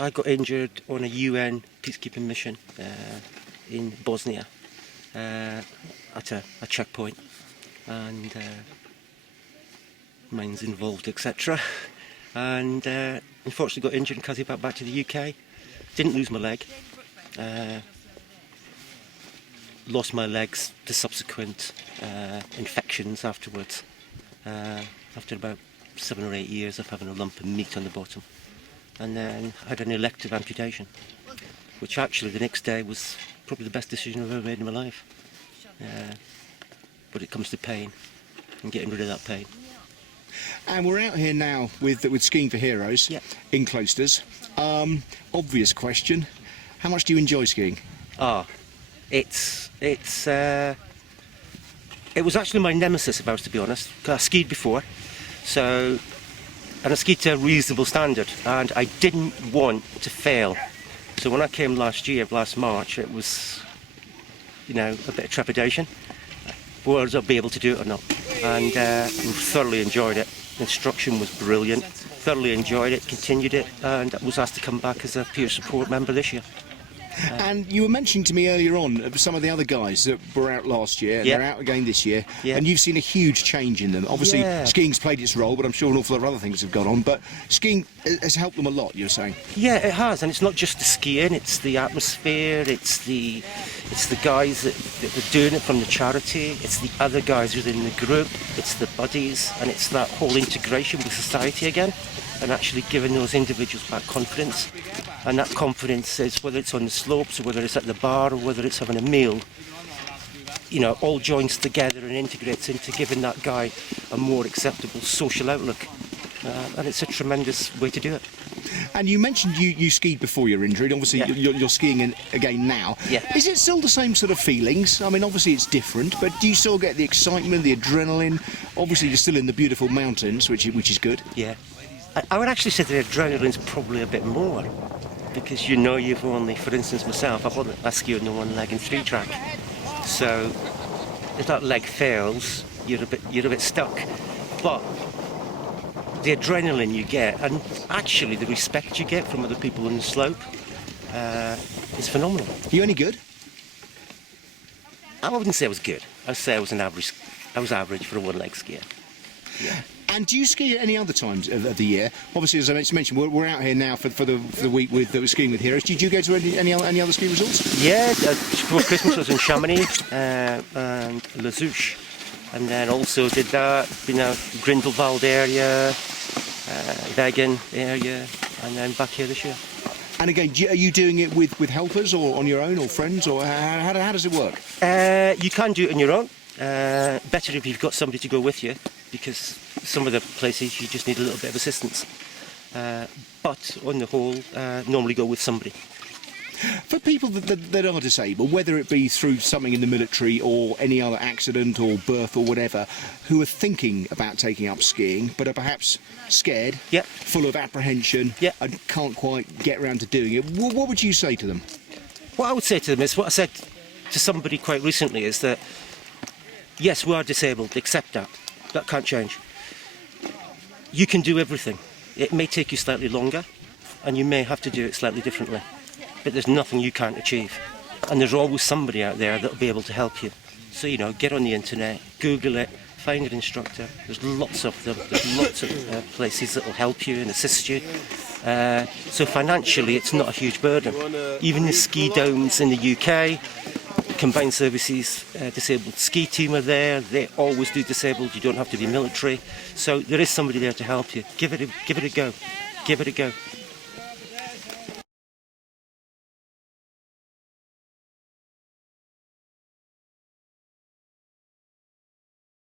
I got injured on a UN peacekeeping mission in Bosnia at a checkpoint, and mines involved, etc. And unfortunately got injured and carried back to the UK. Didn't lose my leg. Lost my legs to subsequent infections afterwards. After about 7 or 8 years of having a lump of meat on the bottom. And then I had an elective amputation, which actually the next day was probably the best decision I've ever made in my life. But it comes to pain and getting rid of that pain. And we're out here now with Skiing for Heroes in Cloisters. Obvious question, how much do you enjoy skiing? It was actually my nemesis, if I was to be honest. I skied before, and I skied to a reasonable standard, and I didn't want to fail. So when I came last March, it was, a bit of trepidation. Would I be able to do it or not? And thoroughly enjoyed it. Instruction was brilliant. Thoroughly enjoyed it, continued it, and was asked to come back as a peer support member this year. And you were mentioning to me earlier on of some of the other guys that were out last year, and they're out again this year, and you've seen a huge change in them. Obviously, skiing's played its role, but I'm sure an awful lot of other things have gone on. But skiing has helped them a lot, you're saying? Yeah, it has, and it's not just the skiing, it's the atmosphere, it's the guys that are doing it from the charity, it's the other guys within the group, it's the buddies, and it's that whole integration with society again, and actually giving those individuals back confidence. And that confidence is, whether it's on the slopes, or whether it's at the bar, or whether it's having a meal, all joins together and integrates into giving that guy a more acceptable social outlook. And it's a tremendous way to do it. And you mentioned you skied before your injury, obviously you're skiing again now. Yeah. Is it still the same sort of feelings? I mean, obviously it's different, but do you still get the excitement, the adrenaline? Obviously you're still in the beautiful mountains, which is good. Yeah. I would actually say the adrenaline's probably a bit more, because you've only, for instance myself, I ski on the one leg and 3 track, so if that leg fails, you're a bit stuck. But the adrenaline you get, and actually the respect you get from other people on the slope, is phenomenal. Are you any good? I wouldn't say I was good. I'd say I was average for a one-leg skier. Yeah. And do you ski at any other times of the year? Obviously, as I mentioned, we're out here now for the week with Skiing with Heroes. Did you go to any other ski resorts? Yeah, before Christmas I was in Chamonix and Les Ouches, and then also did that, Grindelwald area, Vegan area, and then back here this year. And again, are you doing it with helpers, or on your own, or friends, or how does it work? You can do it on your own. Better if you've got somebody to go with you, because some of the places you just need a little bit of assistance. But on the whole, normally go with somebody. For people that are disabled, whether it be through something in the military or any other accident or birth or whatever, who are thinking about taking up skiing but are perhaps scared, full of apprehension, and can't quite get around to doing it, what would you say to them? What I would say to them is what I said to somebody quite recently, is that yes, we are disabled, accept that. That can't change. You can do everything. It may take you slightly longer, and you may have to do it slightly differently. But there's nothing you can't achieve. And there's always somebody out there that'll be able to help you. So, get on the internet, Google it, find an instructor. There's lots of them. There's lots of places that'll help you and assist you. So financially, it's not a huge burden. Even the ski domes in the UK, Combined Services Disabled Ski Team are there. They always do disabled. You don't have to be military. So there is somebody there to help you. Give it a go. Give it a go.